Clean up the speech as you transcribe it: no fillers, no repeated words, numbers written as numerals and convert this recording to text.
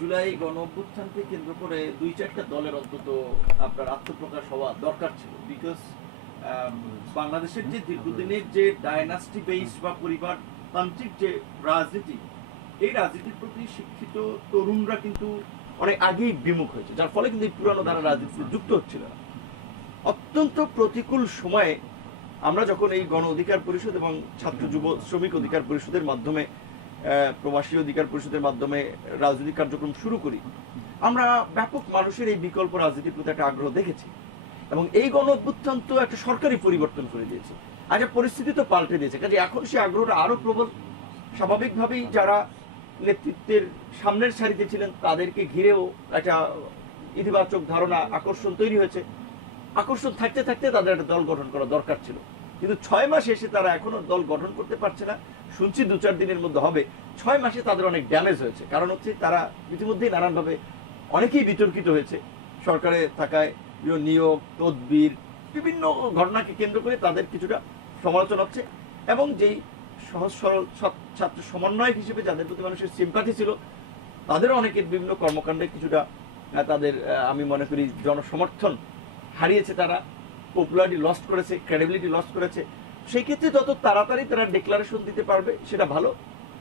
জুলাই গণ অভ্যুত্থানকে কেন্দ্র করে দুই চারটা দলের অন্তত আপনার আত্মপ্রকাশ হওয়া দরকার ছিল, বিকজ বাংলাদেশের যে দীর্ঘদিনের যে ডায়নাস্টি বেস বা পরিবারতান্ত্রিক যে রাজনীতি, এই রাজনীতির প্রতি শিক্ষিত তরুণরা কিন্তু অনেক আগেই বিমুখ হয়েছে, যার ফলে কিন্তু এই পুরানো ধারা রাজনীতিতে যুক্ত হচ্ছিল না। অত্যন্ত প্রতিকূল সময়ে আমরা যখন এই গণ অধিকার পরিষদ এবং ছাত্র যুব শ্রমিক অধিকার পরিষদের মাধ্যমে, প্রবাসী অধিকার পরিষদের মাধ্যমে রাজনৈতিক কার্যক্রম শুরু করি, আমরা ব্যাপক মানুষের এই বিকল্প রাজনীতির প্রতি একটা আগ্রহ দেখেছি। এবং এই গণ অভ্যুত্থান তো একটা সরকারি পরিবর্তন করে দিয়েছে, আচ্ছা পরিস্থিতি তো পাল্টে দিয়েছে, কাজে এখন সে আগ্রহটা আরো প্রবল। স্বাভাবিকভাবেই যারা নেতৃত্বের সামনের সারিতে ছিলেন তাদেরকে ঘিরেও একটা ইতিবাচক ধারণা, আকর্ষণ তৈরি হয়েছে। আকর্ষণ থাকতে থাকতে তাদের একটা দল গঠন করা দরকার ছিল, কিন্তু 6 মাস এসে তারা এখনো দল গঠন করতে পারছে না। শুনছি 2-4 দিনের মধ্যে হবে। 6 মাসে তাদের অনেক ড্যামেজ হয়েছে, কারণ হচ্ছে তারা ইতিমধ্যেই নানানভাবে অনেকেই বিতর্কিত হয়েছে। সরকারে থাকায় নিয়োগ, তদবির, বিভিন্ন ঘটনাকে কেন্দ্র করে তাদের কিছুটা সমালোচনা হচ্ছে, এবং যেই সহজ সরল ছাত্র সমন্বয়ক হিসেবে যাদের প্রতি মানুষের সিম্পাথি ছিল, তাদেরও অনেকের বিভিন্ন কর্মকাণ্ডে কিছুটা তাদের আমি মনে করি জনসমর্থন হারিয়েছে, তারা পপুলারিটি লস্ট করেছে, ক্রেডিবিলিটি লস্ট করেছে। সেই ক্ষেত্রে যত তাড়াতাড়ি তারা ডিক্লারেশন দিতে পারবে সেটা ভালো।